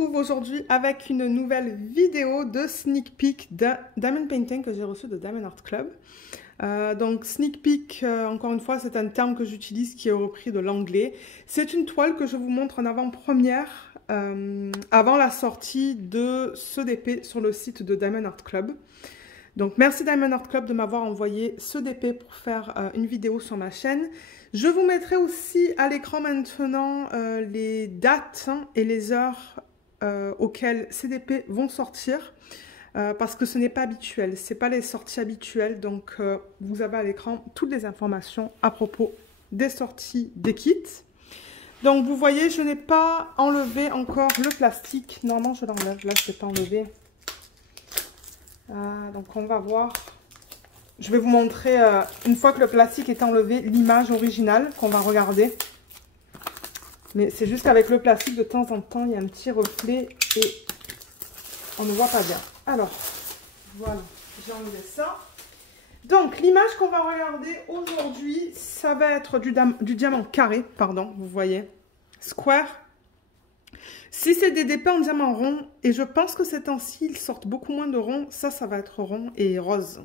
retrouve aujourd'hui avec une nouvelle vidéo de sneak peek d'un diamond painting que j'ai reçu de Diamond Art Club. Donc sneak peek, encore une fois, c'est un terme que j'utilise qui est repris de l'anglais. C'est une toile que je vous montre en avant-première avant la sortie de ce DP sur le site de Diamond Art Club. Donc merci Diamond Art Club de m'avoir envoyé ce DP pour faire une vidéo sur ma chaîne. Je vous mettrai aussi à l'écran maintenant les dates et les heures auxquelles ces DP vont sortir. Parce que ce n'est pas habituel, ce n'est pas les sorties habituelles, donc vous avez à l'écran toutes les informations à propos des sorties des kits. Donc vous voyez, je n'ai pas enlevé encore le plastique, normalement je l'enlève, là je ne l'ai pas enlevé. Donc on va voir, je vais vous montrer une fois que le plastique est enlevé, l'image originale qu'on va regarder. Mais c'est juste qu'avec le plastique de temps en temps, il y a un petit reflet et on ne voit pas bien. Alors, voilà, j'ai enlevé ça. Donc, l'image qu'on va regarder aujourd'hui, ça va être du diamant carré, pardon, vous voyez, square. Si c'est des DP en diamant rond, et je pense que ces temps-ci, ils sortent beaucoup moins de ronds, ça va être rond et rose.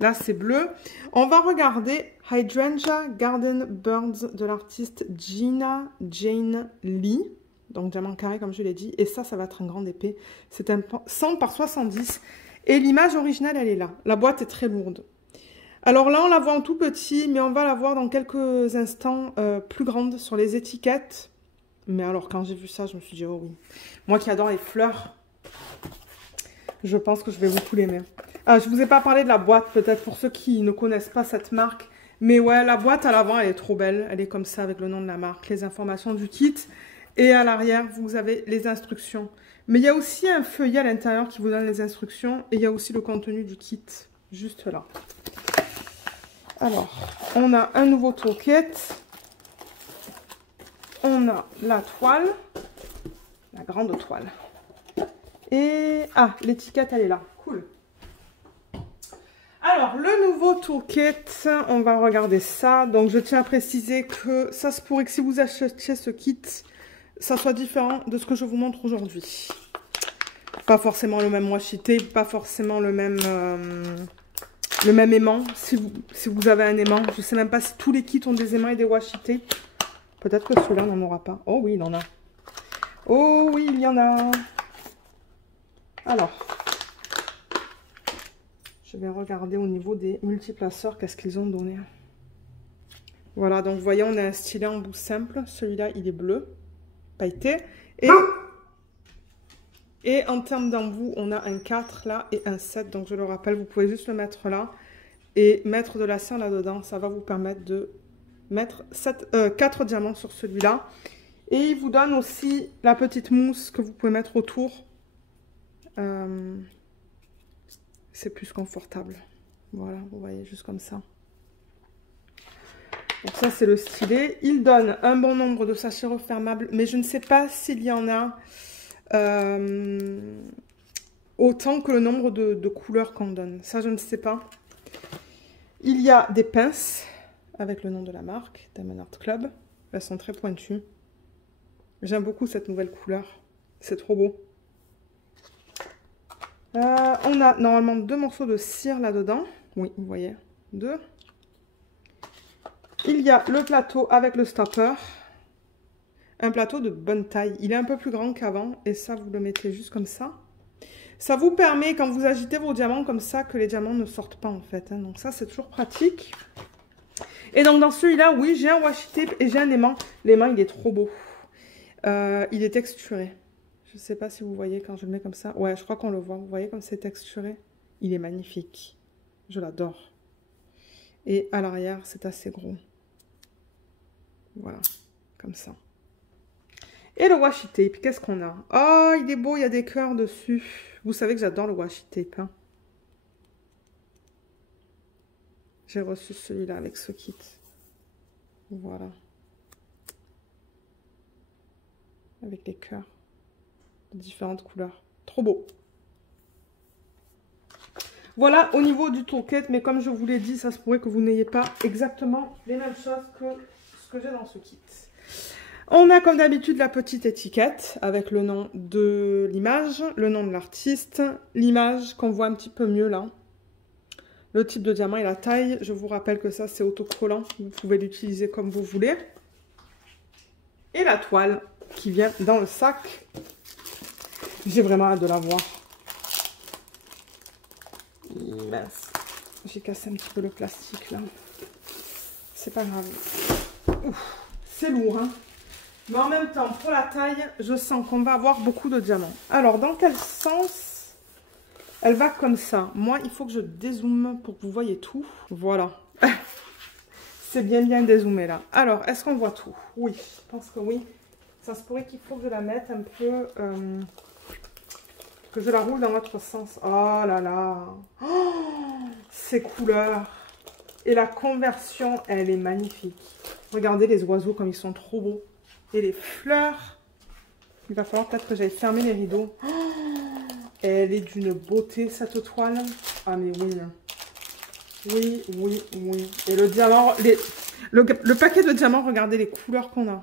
Là, c'est bleu. On va regarder Hydrangea Garden Birds de l'artiste Gina Jane Lee. Donc diamant carré comme je l'ai dit, et ça va être un grand épée. C'est un 100 par 70 et l'image originale elle est là. La boîte est très lourde. Alors là on la voit en tout petit, mais on va la voir dans quelques instants plus grande sur les étiquettes. Mais alors quand j'ai vu ça je me suis dit oh oui, moi qui adore les fleurs, je pense que je vais beaucoup l'aimer. Je vous ai pas parlé de la boîte, peut-être pour ceux qui ne connaissent pas cette marque, mais ouais, la boîte à l'avant elle est trop belle, elle est comme ça avec le nom de la marque, les informations du kit. Et à l'arrière, vous avez les instructions. Mais il y a aussi un feuillet à l'intérieur qui vous donne les instructions. Et il y a aussi le contenu du kit, juste là. Alors, on a un nouveau toolkit. On a la toile. La grande toile. Et... ah, l'étiquette, elle est là. Cool. Alors, le nouveau toolkit, on va regarder ça. Donc, je tiens à préciser que ça se pourrait que si vous achetiez ce kit... ça soit différent de ce que je vous montre aujourd'hui. Pas forcément le même washi tape, pas forcément le même aimant. Si vous avez un aimant, je ne sais même pas si tous les kits ont des aimants et des washi tape. Peut-être que celui-là n'en aura pas. Oh oui, il en a. Oh oui, il y en a. Alors, je vais regarder au niveau des multiplaceurs, qu'est-ce qu'ils ont donné. Voilà, donc vous voyez, on a un stylet en bout simple. Celui-là, il est bleu. Pailleté. Et en termes d'embout, on a un 4 là et un 7. Donc je le rappelle, vous pouvez juste le mettre là et mettre de la cire là-dedans. Ça va vous permettre de mettre 4 diamants sur celui-là. Et il vous donne aussi la petite mousse que vous pouvez mettre autour. C'est plus confortable. Voilà, vous voyez, juste comme ça. Donc ça, c'est le stylet. Il donne un bon nombre de sachets refermables, mais je ne sais pas s'il y en a autant que le nombre de couleurs qu'on donne. Ça, je ne sais pas. Il y a des pinces avec le nom de la marque, Diamond Art Club. Elles sont très pointues. J'aime beaucoup cette nouvelle couleur. C'est trop beau. On a normalement 2 morceaux de cire là-dedans. Oui, vous voyez, 2. Il y a le plateau avec le stopper. Un plateau de bonne taille. Il est un peu plus grand qu'avant. Et ça, vous le mettez juste comme ça. Ça vous permet, quand vous agitez vos diamants comme ça, que les diamants ne sortent pas en fait. Donc ça, c'est toujours pratique. Et donc dans celui-là, oui, j'ai un washi tape et j'ai un aimant. L'aimant, il est trop beau. Il est texturé. Je ne sais pas si vous voyez quand je le mets comme ça. Ouais, je crois qu'on le voit. Vous voyez comme c'est texturé? Il est magnifique. Je l'adore. Et à l'arrière, c'est assez gros. Voilà, comme ça. Et le washi tape, qu'est-ce qu'on a? Oh, il est beau, il y a des cœurs dessus. Vous savez que j'adore le washi tape. Hein. J'ai reçu celui-là avec ce kit. Voilà. Avec les cœurs de différentes couleurs. Trop beau. Voilà au niveau du toolkit, mais comme je vous l'ai dit, ça se pourrait que vous n'ayez pas exactement les mêmes choses que ce que j'ai dans ce kit. On a comme d'habitude la petite étiquette avec le nom de l'image, le nom de l'artiste, l'image qu'on voit un petit peu mieux là. Le type de diamant et la taille. Je vous rappelle que ça c'est autocollant, vous pouvez l'utiliser comme vous voulez. Et la toile qui vient dans le sac. J'ai vraiment hâte de la voir. Mince, j'ai cassé un petit peu le plastique là. C'est pas grave. Ouf, c'est lourd hein. Mais en même temps, pour la taille, je sens qu'on va avoir beaucoup de diamants. Alors, dans quel sens elle va comme ça? Moi, il faut que je dézoome pour que vous voyez tout. Voilà. C'est bien dézoomé là. Alors, est-ce qu'on voit tout? Oui, je pense que oui. Ça se pourrait qu'il faut que je la mette un peu... que je la roule dans l'autre sens. Oh là là. Oh, ces couleurs. Et la conversion, elle est magnifique. Regardez les oiseaux comme ils sont trop beaux. Et les fleurs. Il va falloir peut-être que j'aille fermer les rideaux. Oh, elle est d'une beauté cette toile. Ah mais oui. Oui, oui, oui. Et le diamant, le paquet de diamants, regardez les couleurs qu'on a.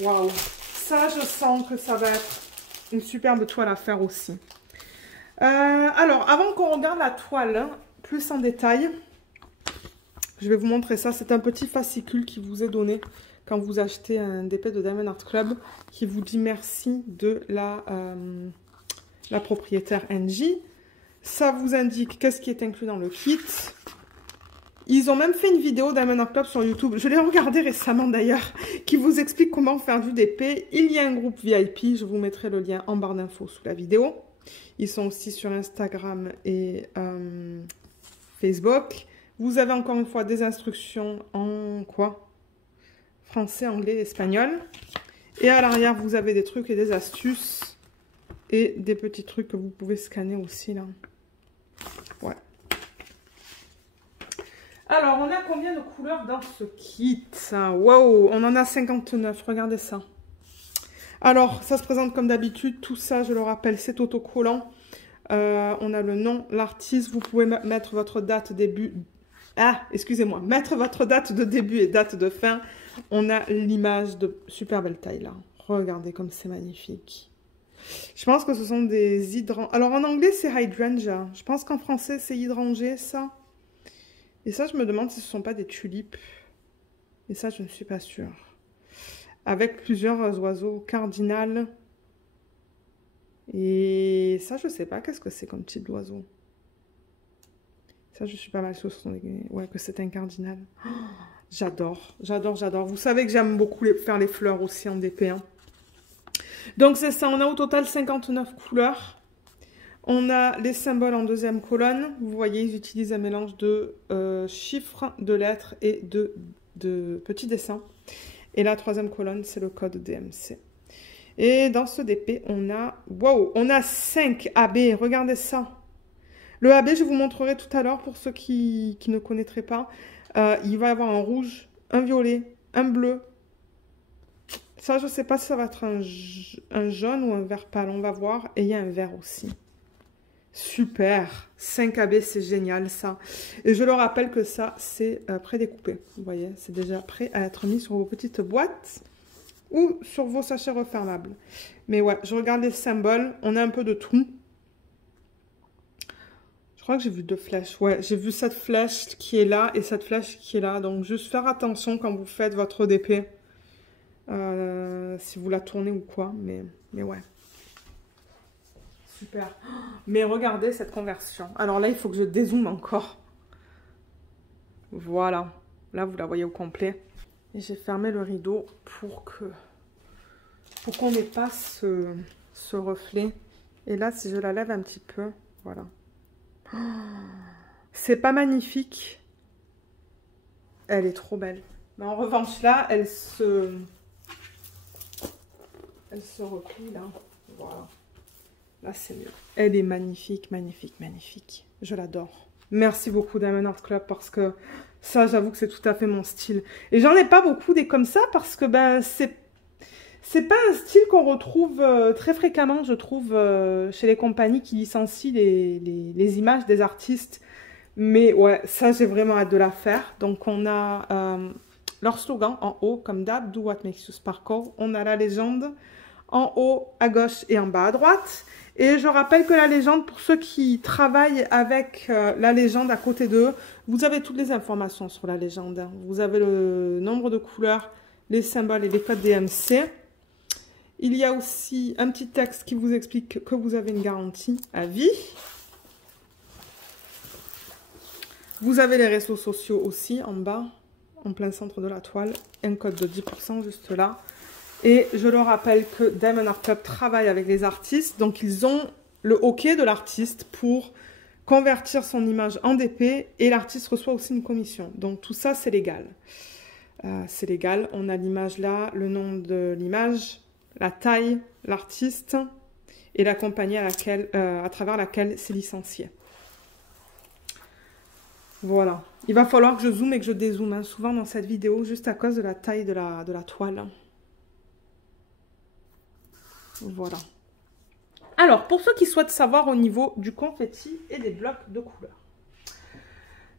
Waouh. Ça, je sens que ça va être une superbe toile à faire aussi. Alors, avant qu'on regarde la toile plus en détail, je vais vous montrer ça. C'est un petit fascicule qui vous est donné quand vous achetez un DP de Diamond Art Club, qui vous dit merci de la propriétaire NJ. Ça vous indique qu'est-ce qui est inclus dans le kit. Ils ont même fait une vidéo Diamond Art Club sur YouTube, je l'ai regardé récemment d'ailleurs, qui vous explique comment faire du DP. Il y a un groupe VIP, je vous mettrai le lien en barre d'infos sous la vidéo. Ils sont aussi sur Instagram et Facebook. Vous avez encore une fois des instructions en quoi? Français, anglais, espagnol. Et à l'arrière, vous avez des trucs et des astuces. Et des petits trucs que vous pouvez scanner aussi là. Ouais. Alors, on a combien de couleurs dans ce kit? Waouh, on en a 59, regardez ça. Alors, ça se présente comme d'habitude. Tout ça, je le rappelle, c'est autocollant. On a le nom, l'artiste. Vous pouvez mettre votre date début... Ah, excusez-moi. Mettre votre date de début et date de fin. On a l'image de super belle taille là. Regardez comme c'est magnifique. Je pense que ce sont des hydrangeas. Alors, en anglais, c'est hydrangea. Je pense qu'en français, c'est hydrangea, ça. Et ça, je me demande si ce ne sont pas des tulipes. Et ça, je ne suis pas sûre. Avec plusieurs oiseaux cardinales. Et ça, je ne sais pas. Qu'est-ce que c'est comme type d'oiseau? Ça, je suis pas mal sûre ouais, que c'est un cardinal. Oh, j'adore, j'adore, j'adore. Vous savez que j'aime beaucoup faire les fleurs aussi en DP. Hein. Donc, c'est ça. On a au total 59 couleurs. On a les symboles en deuxième colonne. Vous voyez, ils utilisent un mélange de chiffres, de lettres et de petits dessins. Et la troisième colonne, c'est le code DMC. Et dans ce DP, on a... Wow, on a 5 AB. Regardez ça. Le AB, je vous montrerai tout à l'heure pour ceux qui ne connaîtraient pas. Il va y avoir un rouge, un violet, un bleu. Ça, je ne sais pas si ça va être un jaune ou un vert pâle. On va voir. Et il y a un vert aussi. Super. 5 AB, c'est génial ça. Et je le rappelle que ça, c'est prédécoupé. Vous voyez, c'est déjà prêt à être mis sur vos petites boîtes ou sur vos sachets refermables. Mais ouais, je regarde les symboles. On a un peu de tout. Je crois que j'ai vu 2 flèches. Ouais, j'ai vu cette flèche qui est là et cette flèche qui est là. Donc, juste faire attention quand vous faites votre DP. Si vous la tournez ou quoi. Mais ouais. Super. Mais regardez cette conversion. Alors là, il faut que je dézoome encore. Voilà. Là, vous la voyez au complet. Et j'ai fermé le rideau pour qu'on n'ait pas ce reflet. Et là, si je la lève un petit peu, voilà. C'est pas magnifique. Elle est trop belle. Mais en revanche, là, elle se replie, là. Voilà. Là, c'est mieux. Elle est magnifique, magnifique, magnifique. Je l'adore. Merci beaucoup, Diamond Art Club, parce que ça, j'avoue que c'est tout à fait mon style. Et j'en ai pas beaucoup des comme ça, parce que, ben, c'est pas un style qu'on retrouve très fréquemment, je trouve, chez les compagnies qui licencient les images des artistes. Mais ouais, ça, j'ai vraiment hâte de la faire. Donc, on a leur slogan en haut, comme d'hab, Do What Makes You Sparkle. On a la légende en haut à gauche et en bas à droite. Et je rappelle que la légende, pour ceux qui travaillent avec la légende à côté d'eux, vous avez toutes les informations sur la légende. Hein. Vous avez le nombre de couleurs, les symboles et les codes DMC. Il y a aussi un petit texte qui vous explique que vous avez une garantie à vie. Vous avez les réseaux sociaux aussi en bas, en plein centre de la toile. Un code de 10% juste là. Et je le rappelle que Diamond Art Club travaille avec les artistes. Donc ils ont le OK de l'artiste pour convertir son image en DP. Et l'artiste reçoit aussi une commission. Donc tout ça c'est légal. C'est légal. On a l'image là, le nom de l'image, la taille, l'artiste et la compagnie à travers laquelle c'est licencié. Voilà. Il va falloir que je zoome et que je dézoome hein, souvent dans cette vidéo, juste à cause de la taille de la toile. Voilà. Alors, pour ceux qui souhaitent savoir au niveau du confetti et des blocs de couleurs.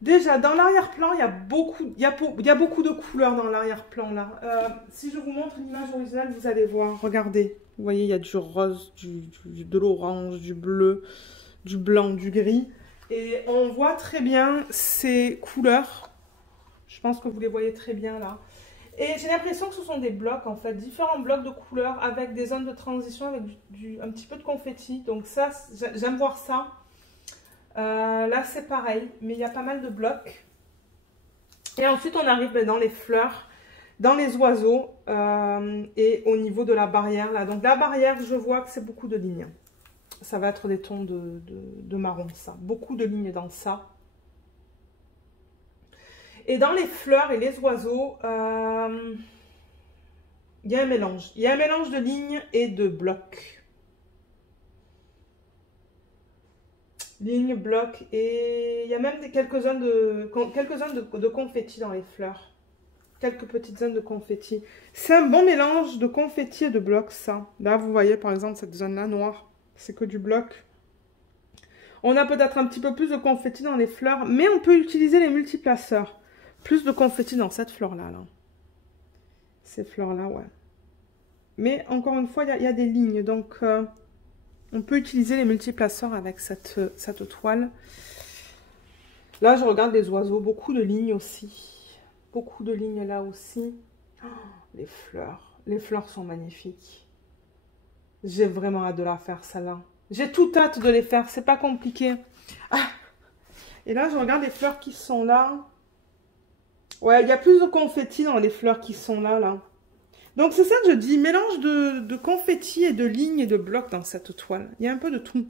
Déjà, dans l'arrière-plan, il y a beaucoup de couleurs dans l'arrière-plan là. Si je vous montre l'image originale, vous allez voir. Regardez. Vous voyez, il y a du rose, de l'orange, du bleu, du blanc, du gris. Et on voit très bien ces couleurs. Je pense que vous les voyez très bien là. Et j'ai l'impression que ce sont des blocs en fait, différents blocs de couleurs avec des zones de transition, avec un petit peu de confetti. Donc ça, j'aime voir ça. Là c'est pareil, mais il y a pas mal de blocs. Et ensuite on arrive dans les fleurs, dans les oiseaux et au niveau de la barrière là. Donc la barrière, je vois que c'est beaucoup de lignes. Ça va être des tons de marron, ça. Beaucoup de lignes dans ça. Et dans les fleurs et les oiseaux, il y a un mélange. Il y a un mélange de lignes et de blocs. Lignes, blocs, et il y a même quelques zones de confetti dans les fleurs. Quelques petites zones de confetti. C'est un bon mélange de confetti et de blocs, ça. Là, vous voyez, par exemple, cette zone-là, noire. C'est que du bloc. On a peut-être un petit peu plus de confetti dans les fleurs, mais on peut utiliser les multiplaceurs. Plus de confetti dans cette fleur-là. Là. Ces fleurs-là, ouais. Mais encore une fois, il y a des lignes. Donc, on peut utiliser les multiplaceurs avec cette toile. Là, je regarde les oiseaux. Beaucoup de lignes aussi. Beaucoup de lignes là aussi. Oh, les fleurs. Les fleurs sont magnifiques. J'ai vraiment hâte de la faire, celle-là. J'ai toute hâte de les faire, c'est pas compliqué. Ah. Et là, je regarde les fleurs qui sont là. Ouais, il y a plus de confetti dans les fleurs qui sont là. Donc, c'est ça que je dis. Mélange de confetti et de lignes et de blocs dans cette toile. Il y a un peu de tout.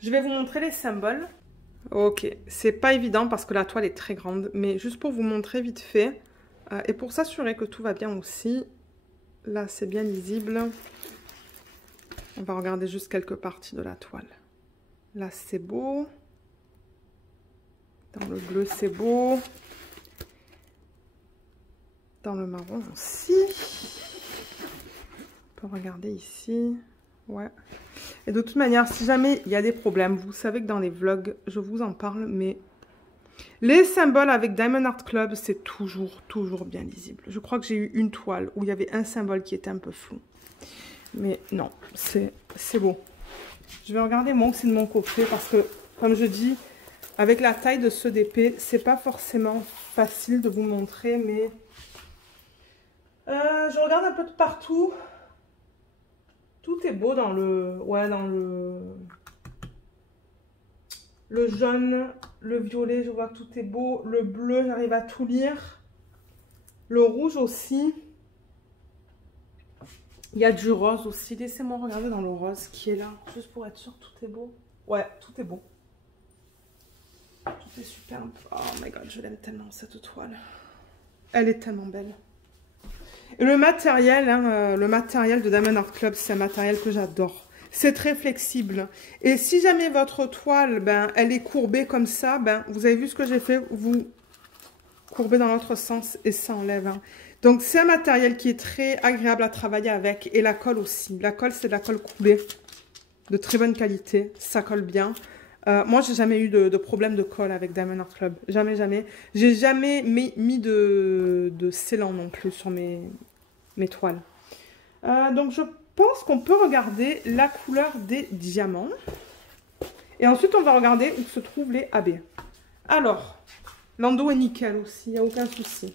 Je vais vous montrer les symboles. Ok, c'est pas évident parce que la toile est très grande. Mais juste pour vous montrer vite fait. Et pour s'assurer que tout va bien aussi. Là, c'est bien lisible. On va regarder juste quelques parties de la toile. Là, c'est beau. Dans le bleu, c'est beau. Dans le marron aussi. On peut regarder ici. Ouais. Et de toute manière, si jamais il y a des problèmes, vous savez que dans les vlogs, je vous en parle, mais les symboles avec Diamond Art Club, c'est toujours bien lisible. Je crois que j'ai eu une toile où il y avait un symbole qui était un peu flou. Mais non, c'est beau. Je vais regarder moi aussi de mon côté parce que, comme je dis, avec la taille de ce DP, c'est pas forcément facile de vous montrer, mais je regarde un peu de partout. Tout est beau dans le... Ouais, dans le jaune, le violet, je vois que tout est beau. Le bleu, j'arrive à tout lire. Le rouge aussi. Il y a du rose aussi. Laissez-moi regarder dans le rose qui est là. Juste pour être sûr que tout est beau. Ouais, tout est beau. Tout est superbe. Oh my god, je l'aime tellement cette toile. Elle est tellement belle. Et le matériel, hein, le matériel de Diamond Art Club, c'est un matériel que j'adore. C'est très flexible. Et si jamais votre toile, ben, elle est courbée comme ça, ben, vous avez vu ce que j'ai fait, vous courbez dans l'autre sens et ça enlève. Hein. Donc, c'est un matériel qui est très agréable à travailler avec. Et la colle aussi. La colle, c'est de la colle coulée. De très bonne qualité. Ça colle bien. Moi, j'ai jamais eu de problème de colle avec Diamond Art Club. Jamais, jamais. J'ai jamais mis de scellant non plus sur mes toiles. Donc, je pense qu'on peut regarder la couleur des diamants. Et ensuite, on va regarder où se trouvent les AB. Alors, l'endos est nickel aussi, il n'y a aucun souci.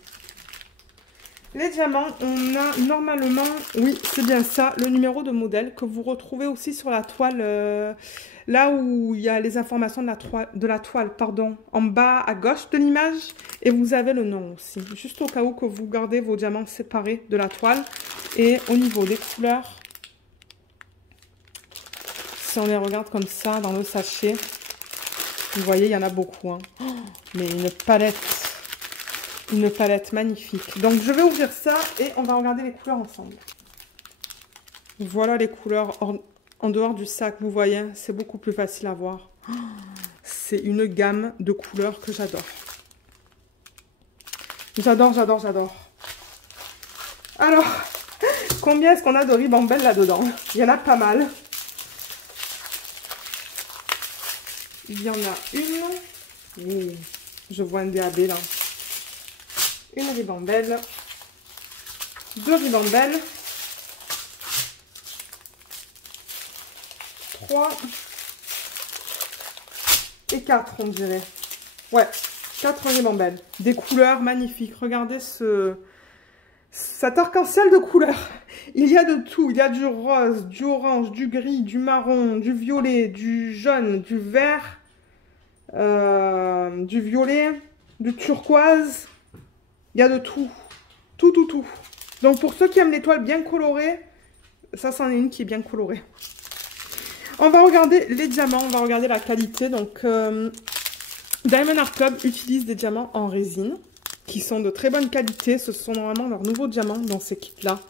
Les diamants, on a normalement, oui, c'est bien ça, le numéro de modèle que vous retrouvez aussi sur la toile, là où il y a les informations de la toile, pardon, en bas à gauche de l'image. Et vous avez le nom aussi, juste au cas où que vous gardez vos diamants séparés de la toile. Et au niveau des couleurs, si on les regarde comme ça dans le sachet, vous voyez, il y en a beaucoup. Hein. Oh, mais une palette magnifique. Donc, je vais ouvrir ça et on va regarder les couleurs ensemble. Voilà les couleurs en dehors du sac. Vous voyez, c'est beaucoup plus facile à voir. Oh, c'est une gamme de couleurs que j'adore. J'adore, j'adore, j'adore. Alors, combien est-ce qu'on a de ribambelle là-dedans? Il y en a pas mal. Il y en a une. Ouh, je vois un DAB là. Une ribambelle. Deux ribambelles. 3 et 4, on dirait. Ouais, 4 ribambelles. Des couleurs magnifiques. Regardez cet arc-en-ciel de couleurs. Il y a de tout. Il y a du rose, du orange, du gris, du marron, du violet, du jaune, du vert, du violet, du turquoise. Il y a de tout. Tout, tout, tout. Donc, pour ceux qui aiment les toiles bien colorées, ça, c'en est une qui est bien colorée. On va regarder les diamants. On va regarder la qualité. Donc, Diamond Art Club utilise des diamants en résine qui sont de très bonne qualité. Ce sont normalement leurs nouveaux diamants dans ces kits-là.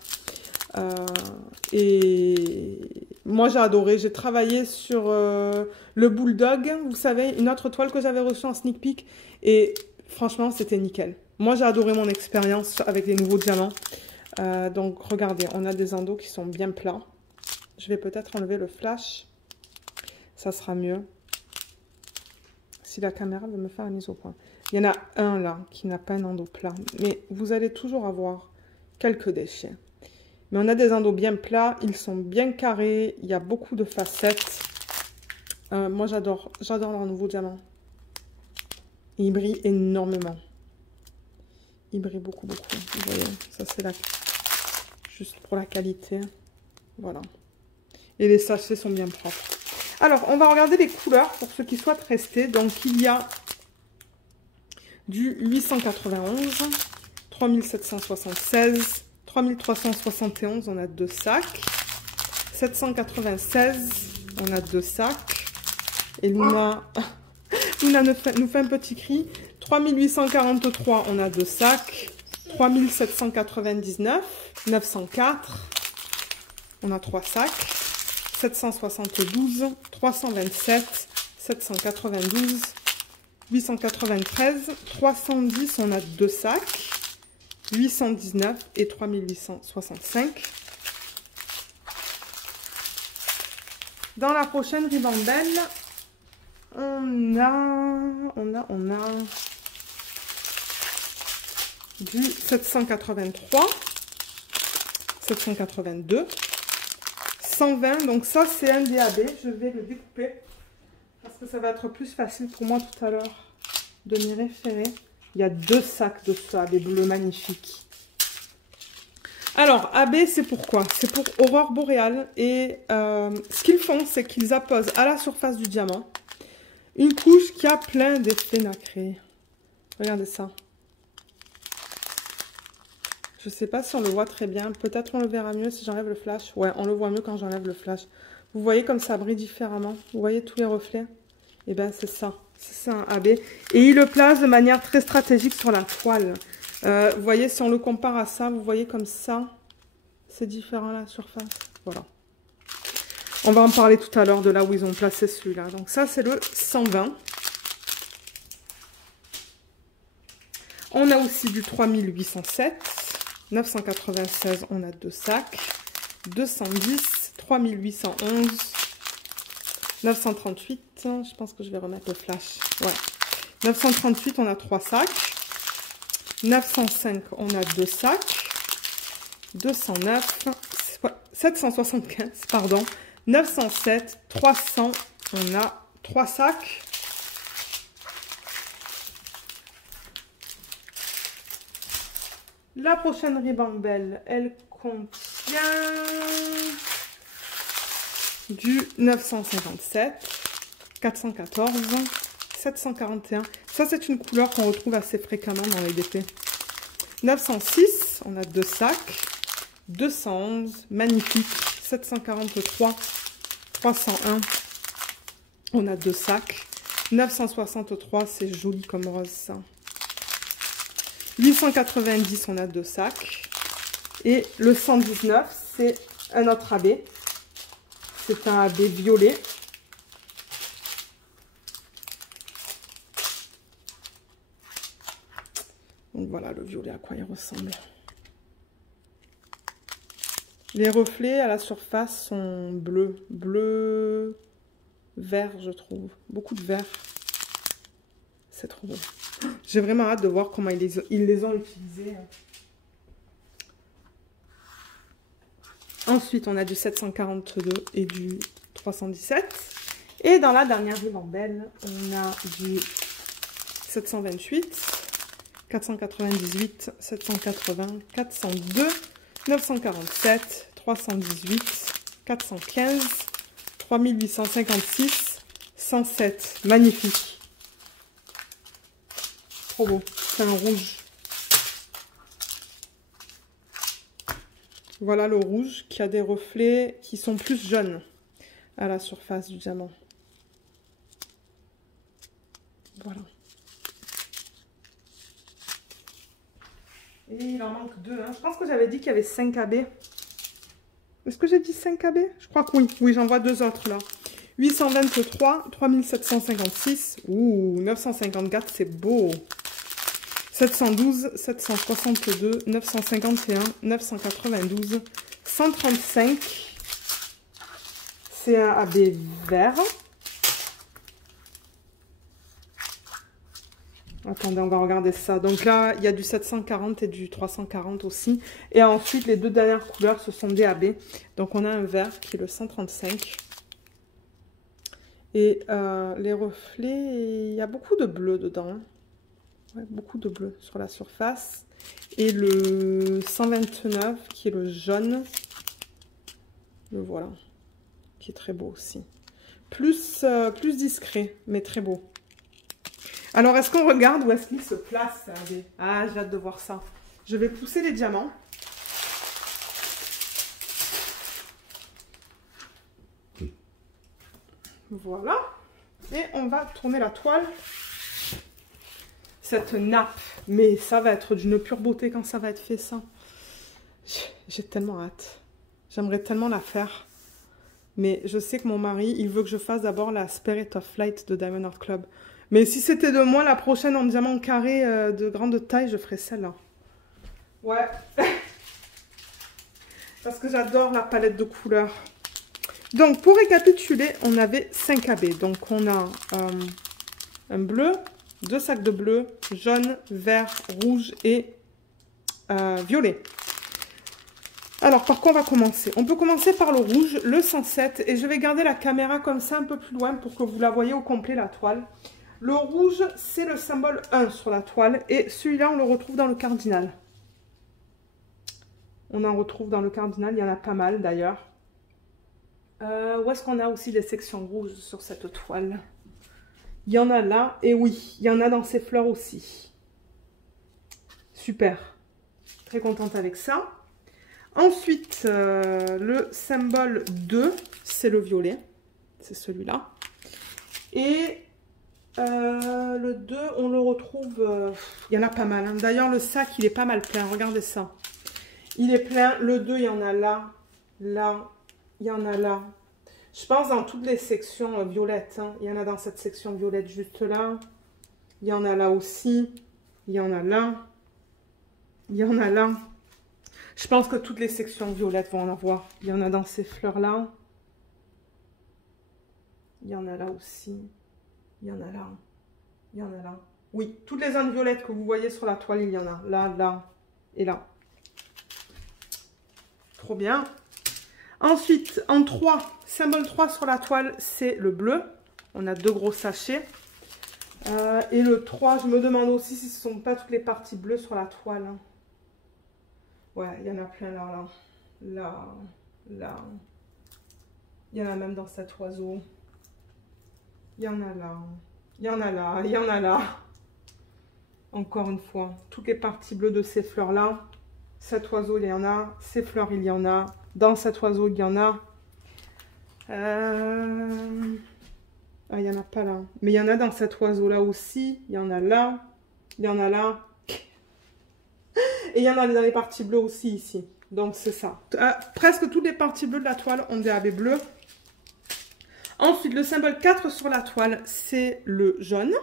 Et moi, j'ai adoré. J'ai travaillé sur le Bulldog. Vous savez, une autre toile que j'avais reçue en sneak peek. Et franchement, c'était nickel. Moi, j'ai adoré mon expérience avec les nouveaux diamants. Donc, regardez, on a des endos qui sont bien plats. Je vais peut-être enlever le flash. Ça sera mieux. Si la caméra veut me faire la mise au point. Il y en a un là qui n'a pas un endo plat. Mais vous allez toujours avoir quelques déchets. Mais on a des endos bien plats. Ils sont bien carrés. Il y a beaucoup de facettes. Moi, j'adore leurs nouveaux diamants. Ils brillent énormément. Il brille beaucoup, beaucoup. Vous voyez, ça c'est juste pour la qualité. Voilà. Et les sachets sont bien propres. Alors, on va regarder les couleurs pour ceux qui souhaitent rester. Donc, il y a du 891, 3776, 3371, on a 2 sacs. 796, on a 2 sacs. Et Luna nous fait un petit cri. 3843, on a 2 sacs. 3799, 904, on a 3 sacs. 772, 327, 792, 893, 310, on a 2 sacs. 819 et 3865. Dans la prochaine ribambelle, on a du 783, 782, 120. Donc ça, c'est un DAB. Je vais le découper parce que ça va être plus facile pour moi tout à l'heure de m'y référer. Il y a 2 sacs de ça, des bleus magnifiques. Alors, AB, c'est pourquoi? C'est pour aurore boréale. Et ce qu'ils font, c'est qu'ils apposent à la surface du diamant une couche qui a plein d'effets nacrés. Regardez ça. Je ne sais pas si on le voit très bien. Peut-être on le verra mieux si j'enlève le flash. Ouais, on le voit mieux quand j'enlève le flash. Vous voyez comme ça brille différemment. Vous voyez tous les reflets? Et bien, c'est ça. C'est ça un AB. Et il le place de manière très stratégique sur la toile. Vous voyez, si on le compare à ça, vous voyez comme ça. C'est différent la surface. Voilà. On va en parler tout à l'heure de là où ils ont placé celui-là. Donc ça, c'est le 120. On a aussi du 3807. 996, on a 2 sacs. 210, 3811, 938, je pense que je vais remettre le flash. Ouais. 938, on a 3 sacs. 905, on a 2 sacs. 209, 775, pardon. 907, 300, on a 3 sacs. La prochaine ribambelle, elle contient du 957, 414, 741. Ça, c'est une couleur qu'on retrouve assez fréquemment dans les DP. 906, on a 2 sacs. 211, magnifique. 743, 301, on a 2 sacs. 963, c'est joli comme rose, ça. 890, on a 2 sacs. Et le 119, c'est un autre AB. C'est un AB violet. Donc voilà le violet à quoi il ressemble. Les reflets à la surface sont bleus. Bleu, vert, je trouve. Beaucoup de vert. C'est trop beau. J'ai vraiment hâte de voir comment ils les ont utilisés. Ensuite, on a du 742 et du 317. Et dans la dernière ribambelle, on a du 728, 498, 780, 402, 947, 318, 415, 3856, 107. Magnifique. Trop beau. C'est un rouge. Voilà le rouge qui a des reflets qui sont plus jaunes à la surface du diamant. Voilà. Et il en manque 2. Hein. Je pense que j'avais dit qu'il y avait 5 AB. Est-ce que j'ai dit 5 AB? Je crois que oui. Oui, j'en vois 2 autres là. 823, 3756. Ouh, 954, c'est beau. 712, 762, 951, 992, 135. C'est un AB vert. Attendez, on va regarder ça. Donc là, il y a du 740 et du 340 aussi. Et ensuite, les 2 dernières couleurs, ce sont des AB. Donc on a un vert qui est le 135. Et les reflets, il y a beaucoup de bleu dedans. Ouais, beaucoup de bleu sur la surface. Et le 129 qui est le jaune. Le voilà. Qui est très beau aussi. Plus discret, mais très beau. Alors, est-ce qu'on regarde où est-ce qu'il se place? Ah, j'ai hâte de voir ça. Je vais pousser les diamants. Voilà. Et on va tourner la toile. Cette nappe. Mais ça va être d'une pure beauté quand ça va être fait, ça. J'ai tellement hâte. J'aimerais tellement la faire. Mais je sais que mon mari, il veut que je fasse d'abord la Spirit of Flight de Diamond Art Club. Mais si c'était de moi, la prochaine en diamant carré de grande taille, je ferais celle-là. Ouais. Parce que j'adore la palette de couleurs. Donc, pour récapituler, on avait 5 AB. Donc, on a un bleu, 2 sacs de bleu, jaune, vert, rouge et violet. Alors, par quoi on va commencer? On peut commencer par le rouge, le 107. Et je vais garder la caméra comme ça un peu plus loin pour que vous la voyez au complet, la toile. Le rouge, c'est le symbole 1 sur la toile. Et celui-là, on le retrouve dans le cardinal. On en retrouve dans le cardinal. Il y en a pas mal, d'ailleurs. Où est-ce qu'on a aussi des sections rouges sur cette toile? Il y en a là. Et oui, il y en a dans ces fleurs aussi. Super. Très contente avec ça. Ensuite, le symbole 2, c'est le violet. C'est celui-là. Et le 2, on le retrouve... il y en a pas mal. Hein. D'ailleurs, le sac, il est pas mal plein. Regardez ça. Il est plein. Le 2, il y en a là. Là. Il y en a là. Je pense dans toutes les sections violettes. Hein. Il y en a dans cette section violette juste là. Il y en a là aussi. Il y en a là. Il y en a là. Je pense que toutes les sections violettes vont en avoir. Il y en a dans ces fleurs-là. Il y en a là aussi. Il y en a là. Il y en a là. Oui, toutes les zones violettes que vous voyez sur la toile, il y en a. Là, là et là. Trop bien. Ensuite, en 3, symbole 3 sur la toile, c'est le bleu. On a 2 gros sachets. Et le 3, je me demande aussi si ce ne sont pas toutes les parties bleues sur la toile. Ouais, il y en a plein là, là. Là, là. Il y en a même dans cet oiseau. Il y en a là. Il y en a là. Il y en a là. Encore une fois, toutes les parties bleues de ces fleurs-là. Cet oiseau, il y en a. Ces fleurs, il y en a. Dans cet oiseau, il y en a. Ah, il n'y en a pas là. Mais il y en a dans cet oiseau-là aussi. Il y en a là. Il y en a là. Et il y en a dans les parties bleues aussi ici. Donc, c'est ça. Presque toutes les parties bleues de la toile ont des AB bleus. Ensuite, le symbole 4 sur la toile, c'est le jaune.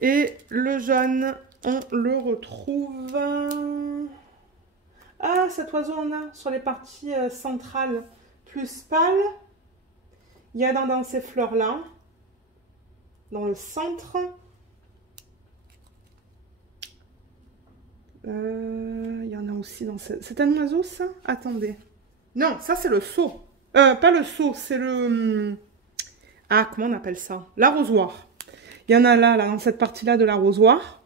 Et le jaune, on le retrouve... Ah, cet oiseau, on a sur les parties centrales plus pâles. Il y a dans ces fleurs-là, dans le centre. Il y en a aussi dans ce... C'est un oiseau, ça? Attendez. Non, ça, c'est le seau. Pas le seau, c'est le... Ah, comment on appelle ça? L'arrosoir. Il y en a là, dans cette partie-là de l'arrosoir.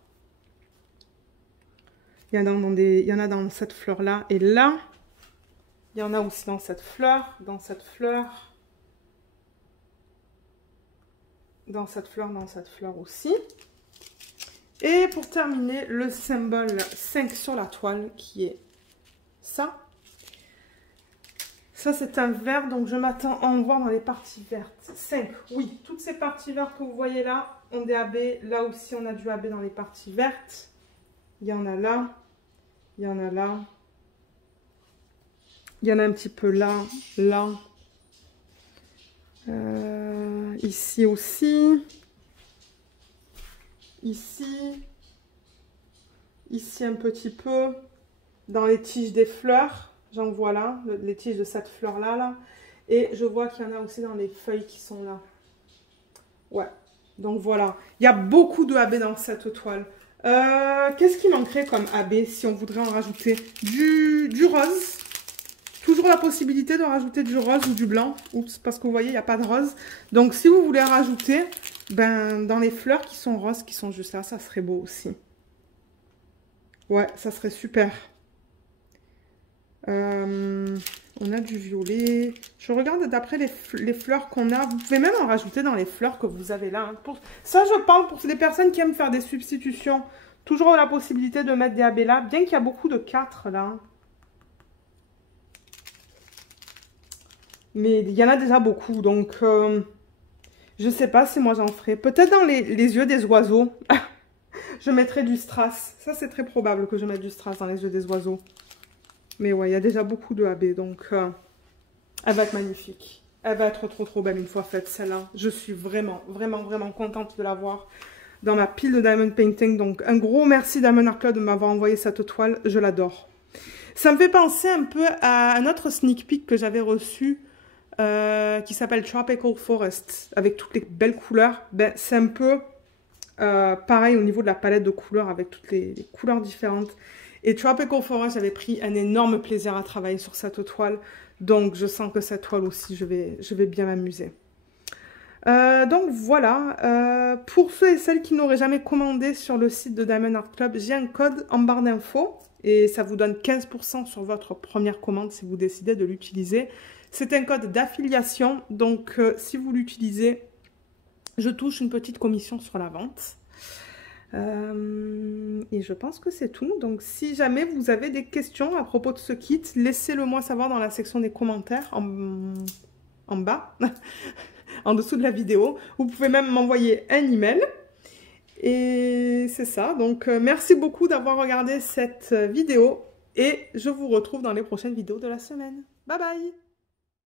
Il y en a dans cette fleur-là. Et là, il y en a aussi dans cette fleur, dans cette fleur. Dans cette fleur aussi. Et pour terminer, le symbole 5 sur la toile, qui est ça. Ça, c'est un vert, donc je m'attends à en voir dans les parties vertes. 5, oui, toutes ces parties vertes que vous voyez là ont des AB. Là aussi, on a du AB dans les parties vertes. Il y en a là, il y en a là. Il y en a un petit peu là, là. Ici aussi. Ici. Ici un petit peu. Dans les tiges des fleurs. J'en vois là, les tiges de cette fleur-là. Là. Et je vois qu'il y en a aussi dans les feuilles qui sont là. Ouais, donc voilà. Il y a beaucoup de AB dans cette toile. Qu'est-ce qui manquerait comme AB si on voudrait en rajouter? Du rose. Toujours la possibilité de rajouter du rose ou du blanc. Oups, parce que vous voyez, il n'y a pas de rose. Donc si vous voulez rajouter, ben, dans les fleurs qui sont roses, qui sont juste là, ça serait beau aussi. Ouais, ça serait super. On a du violet. Je regarde d'après les fleurs qu'on a. Vous pouvez même en rajouter dans les fleurs que vous avez là. Hein. Ça, je parle pour les personnes qui aiment faire des substitutions. Toujours la possibilité de mettre des AB là. Bien qu'il y a beaucoup de 4 là. Mais il y en a déjà beaucoup. Donc, je sais pas si moi j'en ferai. Peut-être dans les yeux des oiseaux. Je mettrai du strass. Ça, c'est très probable que je mette du strass dans les yeux des oiseaux. Mais ouais, il y a déjà beaucoup de AB, donc elle va être magnifique. Elle va être trop belle une fois faite, celle-là. Je suis vraiment contente de l'avoir dans ma pile de Diamond Painting. Donc, un gros merci Diamond Art Club de m'avoir envoyé cette toile. Je l'adore. Ça me fait penser un peu à un autre sneak peek que j'avais reçu qui s'appelle Tropical Forest, avec toutes les belles couleurs. Ben, c'est un peu pareil au niveau de la palette de couleurs, avec toutes les couleurs différentes. Et Tropical Forest, j'avais pris un énorme plaisir à travailler sur cette toile. Donc, je sens que cette toile aussi, je vais bien m'amuser. Donc, voilà. Pour ceux et celles qui n'auraient jamais commandé sur le site de Diamond Art Club, j'ai un code en barre d'infos. Et ça vous donne 15% sur votre première commande si vous décidez de l'utiliser. C'est un code d'affiliation. Donc, si vous l'utilisez, je touche une petite commission sur la vente. Et je pense que c'est tout. Donc si jamais vous avez des questions à propos de ce kit, laissez-le moi savoir dans la section des commentaires en bas, en dessous de la vidéo. Vous pouvez même m'envoyer un email. Et c'est ça. Donc merci beaucoup d'avoir regardé cette vidéo et je vous retrouve dans les prochaines vidéos de la semaine. Bye bye!